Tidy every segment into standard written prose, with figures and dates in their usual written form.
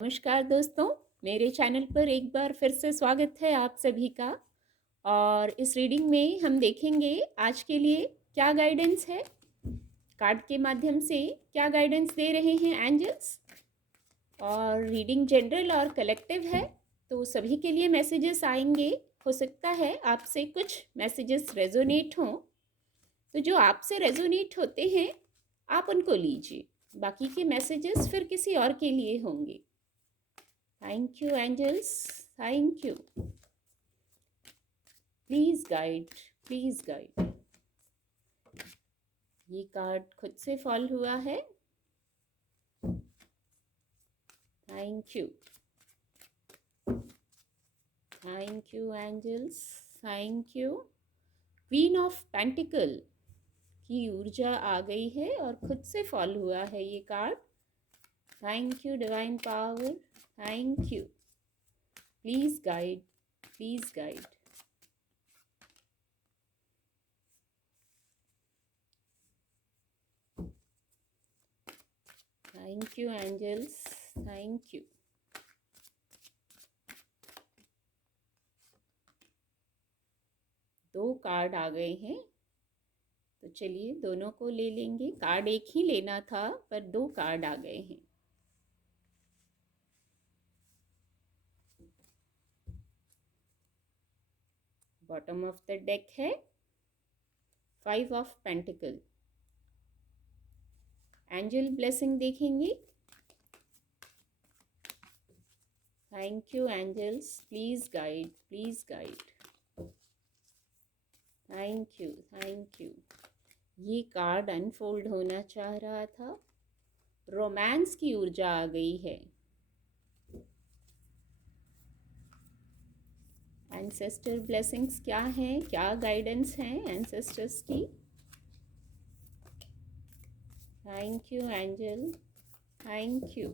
नमस्कार दोस्तों, मेरे चैनल पर एक बार फिर से स्वागत है आप सभी का। और इस रीडिंग में हम देखेंगे आज के लिए क्या गाइडेंस है, कार्ड के माध्यम से क्या गाइडेंस दे रहे हैं एंजल्स। और रीडिंग जनरल और कलेक्टिव है, तो सभी के लिए मैसेजेस आएंगे। हो सकता है आपसे कुछ मैसेजेस रेजोनेट हों, तो जो आपसे रेजोनेट होते हैं आप उनको लीजिए, बाकी के मैसेजेस फिर किसी और के लिए होंगे। Thank you, angels. Thank you. Please guide. Please guide. ये कार्ड खुद से फॉल हुआ है। Thank you. Thank you, angels. Thank you. Queen of Pentacle की ऊर्जा आ गई है और खुद से फॉल हुआ है ये card. Thank you, divine power. Thank you. Please guide. Please guide. Thank you, angels. Thank you. दो कार्ड आ गए हैं, तो चलिए दोनों को ले लेंगे। कार्ड एक ही लेना था पर दो कार्ड आ गए हैं। बॉटम ऑफ द डेक है 5 ऑफ पेंटिकल। एंजल ब्लेसिंग देखेंगे। Thank you angels, please guide, please guide. Thank you, thank you. ये कार्ड अनफोल्ड होना चाह रहा था। रोमांस की ऊर्जा आ गई है। एंसेस्टर ब्लेसिंग्स क्या हैं, क्या गाइडेंस हैं एंसेस्टर्स की। Thank you angel, thank you,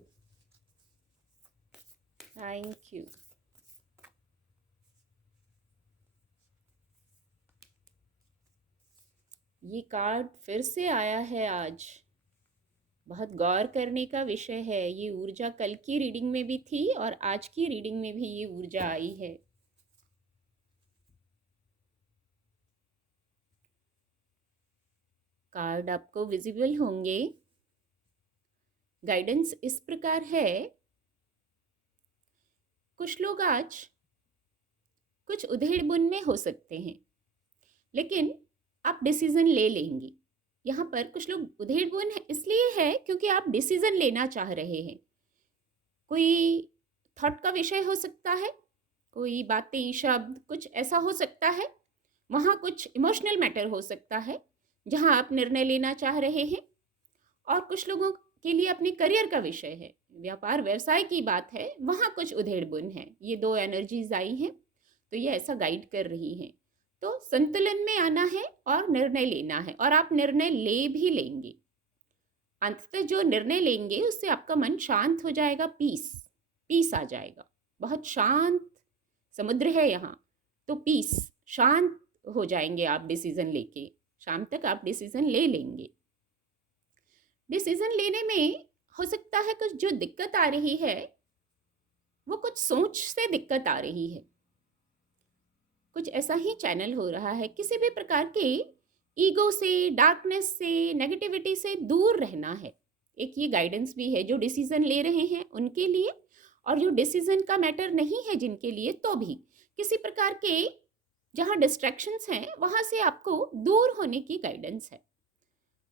thank you. ये कार्ड फिर से आया है आज। बहुत गौर करने का विषय है। ये ऊर्जा कल की रीडिंग में भी थी और आज की रीडिंग में भी ये ऊर्जा आई है। कार्ड आपको विजिबल होंगे। गाइडेंस इस प्रकार है, कुछ लोग आज कुछ उधेड़-बुन में हो सकते हैं, लेकिन आप डिसीजन ले लेंगे। यहाँ पर कुछ लोग उधेड़-बुन इसलिए है क्योंकि आप डिसीजन लेना चाह रहे हैं। कोई थॉट का विषय हो सकता है, कोई बातें, शब्द, कुछ ऐसा हो सकता है। वहाँ कुछ इमोशनल मैटर हो सकता है जहाँ आप निर्णय लेना चाह रहे हैं। और कुछ लोगों के लिए अपने करियर का विषय है, व्यापार व्यवसाय की बात है, वहाँ कुछ उधेड़-बुन है। ये दो एनर्जीज आई हैं, तो ये ऐसा गाइड कर रही हैं। तो संतुलन में आना है और निर्णय लेना है, और आप निर्णय ले भी लेंगे। अंततः जो निर्णय लेंगे उससे आपका मन शांत हो जाएगा, पीस पीस आ जाएगा। बहुत शांत समुद्र है यहाँ, तो पीस, शांत हो जाएंगे आप डिसीजन लेके। शाम तक आप डिसीजन ले लेंगे। डिसीजन लेने में हो सकता है कुछ जो दिक्कत आ रही है वो कुछ सोच से दिक्कत आ रही है। कुछ ऐसा ही चैनल हो रहा है। किसी भी प्रकार के ईगो से, डार्कनेस से, नेगेटिविटी से दूर रहना है। एक ये गाइडेंस भी है जो डिसीजन ले रहे हैं उनके लिए, और जो डिसीजन का मैटर नहीं है जिनके लिए, तो भी किसी प्रकार के जहाँ डिस्ट्रैक्शंस हैं वहाँ से आपको दूर होने की गाइडेंस है।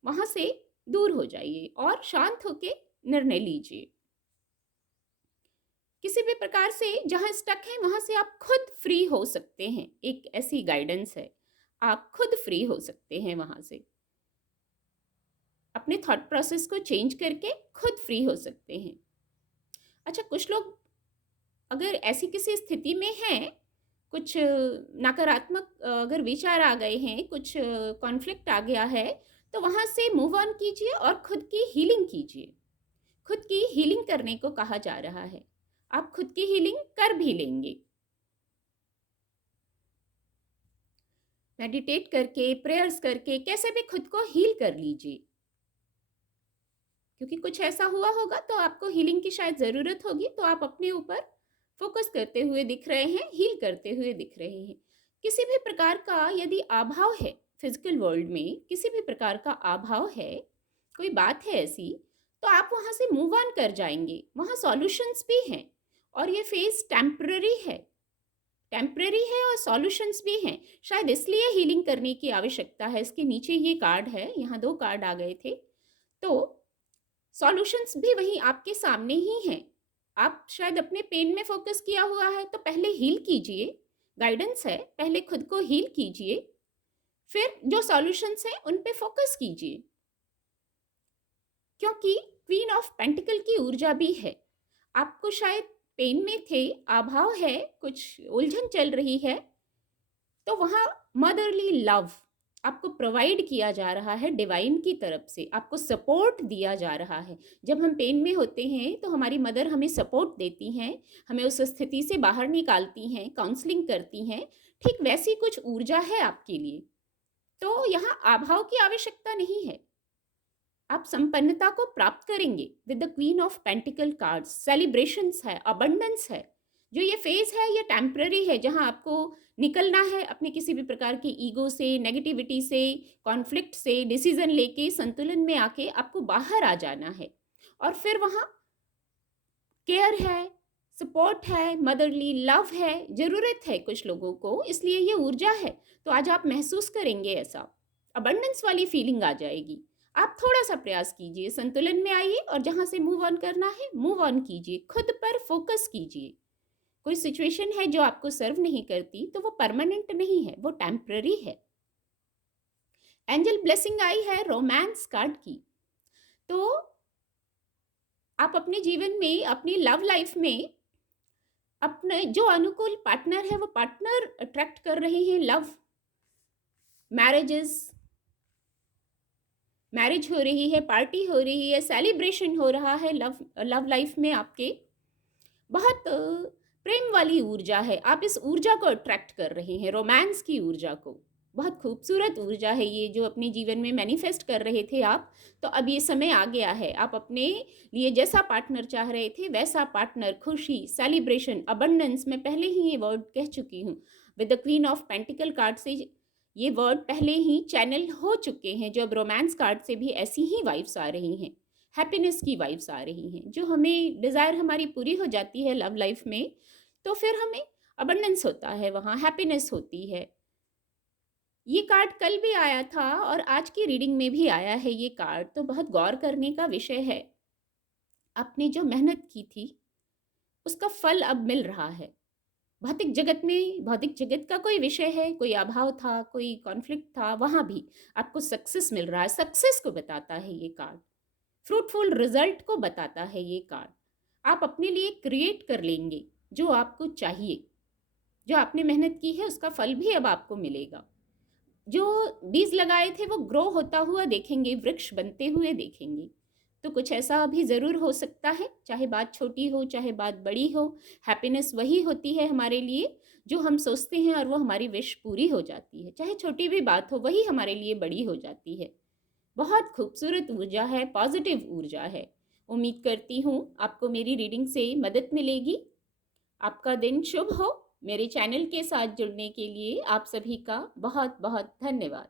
वहाँ से दूर हो जाइए और शांत होके निर्णय लीजिए। किसी भी प्रकार से जहाँ स्टक है वहाँ से आप खुद फ्री हो सकते हैं। एक ऐसी गाइडेंस है, आप खुद फ्री हो सकते हैं वहाँ से। अपने थॉट प्रोसेस को चेंज करके खुद फ्री हो सकते हैं। अच्छा, कुछ लोग अगर ऐसी किसी स्थिति में हैं, कुछ नकारात्मक अगर विचार आ गए हैं, कुछ कॉन्फ्लिक्ट आ गया है, तो वहाँ से मूव ऑन कीजिए और खुद की हीलिंग कीजिए। खुद की हीलिंग करने को कहा जा रहा है। आप खुद की हीलिंग कर भी लेंगे। मेडिटेट करके, प्रेयर्स करके, कैसे भी खुद को हील कर लीजिए। क्योंकि कुछ ऐसा हुआ होगा तो आपको हीलिंग की शायद ज़रूरत होगी, तो आप अपने ऊपर फोकस करते हुए दिख रहे हैं, हील करते हुए दिख रहे हैं। किसी भी प्रकार का यदि अभाव है, फिजिकल वर्ल्ड में किसी भी प्रकार का अभाव है, कोई बात है ऐसी, तो आप वहाँ से मूव ऑन कर जाएंगे। वहाँ सॉल्यूशंस भी हैं और ये फेज टेम्पररी है और सॉल्यूशंस भी हैं। शायद इसलिए हीलिंग करने की आवश्यकता है। इसके नीचे ये कार्ड है, यहाँ 2 कार्ड आ गए थे। तो सॉल्यूशंस भी वहीं आपके सामने ही हैं। आप शायद अपने पेन में फोकस किया हुआ है, तो पहले हील कीजिए। गाइडेंस है, पहले खुद को हील कीजिए, फिर जो सॉल्यूशंस हैं उन पे फोकस कीजिए। क्योंकि क्वीन ऑफ पेंटिकल की ऊर्जा भी है। आपको शायद पेन में थे, अभाव है, कुछ उलझन चल रही है, तो वहाँ मदरली लव आपको प्रोवाइड किया जा रहा है डिवाइन की तरफ से, आपको सपोर्ट दिया जा रहा है। जब हम पेन में होते हैं तो हमारी मदर हमें सपोर्ट देती हैं, हमें उस स्थिति से बाहर निकालती हैं, काउंसलिंग करती हैं। ठीक वैसी कुछ ऊर्जा है आपके लिए। तो यहाँ अभाव की आवश्यकता नहीं है, आप संपन्नता को प्राप्त करेंगे with the queen of pentacle cards. Celebrations है, अबंडेंस है। जो ये फेज है ये टेम्पररी है, जहां आपको निकलना है अपने किसी भी प्रकार की ईगो से, नेगेटिविटी से, कॉन्फ्लिक्ट से, डिसीजन लेके संतुलन में आके आपको बाहर आ जाना है। और फिर वहां केयर है, सपोर्ट है, मदरली लव है, जरूरत है कुछ लोगों को, इसलिए ये ऊर्जा है। तो आज आप महसूस करेंगे ऐसा, अबंडेंस वाली फीलिंग आ जाएगी। आप थोड़ा सा प्रयास कीजिए, संतुलन में आइए और जहां से मूव ऑन करना है मूव ऑन कीजिए, खुद पर फोकस कीजिए। कोई सिचुएशन है जो आपको सर्व नहीं करती तो वो परमानेंट नहीं है, वो टेम्पररी है। एंजल ब्लेसिंग आई है रोमांस कार्ड की। तो आप अपने जीवन में, अपनी लव लाइफ में अपने जो अनुकूल पार्टनर है वो पार्टनर अट्रैक्ट कर रहे हैं। लव मैरिज हो रही है, पार्टी हो रही है, सेलिब्रेशन हो रहा है। लव लाइफ में आपके बहुत प्रेम वाली ऊर्जा है, आप इस ऊर्जा को अट्रैक्ट कर रहे हैं, रोमांस की ऊर्जा को। बहुत खूबसूरत ऊर्जा है ये, जो अपने जीवन में मैनिफेस्ट कर रहे थे आप, तो अब ये समय आ गया है। आप अपने लिए जैसा पार्टनर चाह रहे थे वैसा पार्टनर, खुशी, सेलिब्रेशन, अबंडेंस, मैं पहले ही ये वर्ड कह चुकी हूँ। With the queen of pentacle card से ये वर्ड पहले ही चैनल हो चुके हैं। जो अब रोमांस कार्ड से भी ऐसी ही वाइब्स आ रही हैं, हैप्पीनेस की वाइब्स आ रही हैं। जो हमें डिज़ायर हमारी पूरी हो जाती है लव लाइफ में, तो फिर हमें अबंडेंस होता है, वहाँ हैप्पीनेस होती है। ये कार्ड कल भी आया था और आज की रीडिंग में भी आया है ये कार्ड, तो बहुत गौर करने का विषय है। आपने जो मेहनत की थी उसका फल अब मिल रहा है। भौतिक जगत में, भौतिक जगत का कोई विषय है, कोई अभाव था, कोई कॉन्फ्लिक्ट था, वहाँ भी आपको सक्सेस मिल रहा है। सक्सेस को बताता है ये कार्ड, फ्रूटफुल रिजल्ट को बताता है ये कार्ड। आप अपने लिए क्रिएट कर लेंगे जो आपको चाहिए। जो आपने मेहनत की है उसका फल भी अब आपको मिलेगा। जो बीज लगाए थे वो ग्रो होता हुआ देखेंगे, वृक्ष बनते हुए देखेंगे। तो कुछ ऐसा भी ज़रूर हो सकता है, चाहे बात छोटी हो चाहे बात बड़ी हो। हैप्पीनेस वही होती है हमारे लिए जो हम सोचते हैं और वो हमारी विश पूरी हो जाती है। चाहे छोटी भी बात हो, वही हमारे लिए बड़ी हो जाती है। बहुत खूबसूरत ऊर्जा है, पॉजिटिव ऊर्जा है। उम्मीद करती हूँ आपको मेरी रीडिंग से मदद मिलेगी। आपका दिन शुभ हो। मेरे चैनल के साथ जुड़ने के लिए आप सभी का बहुत बहुत धन्यवाद।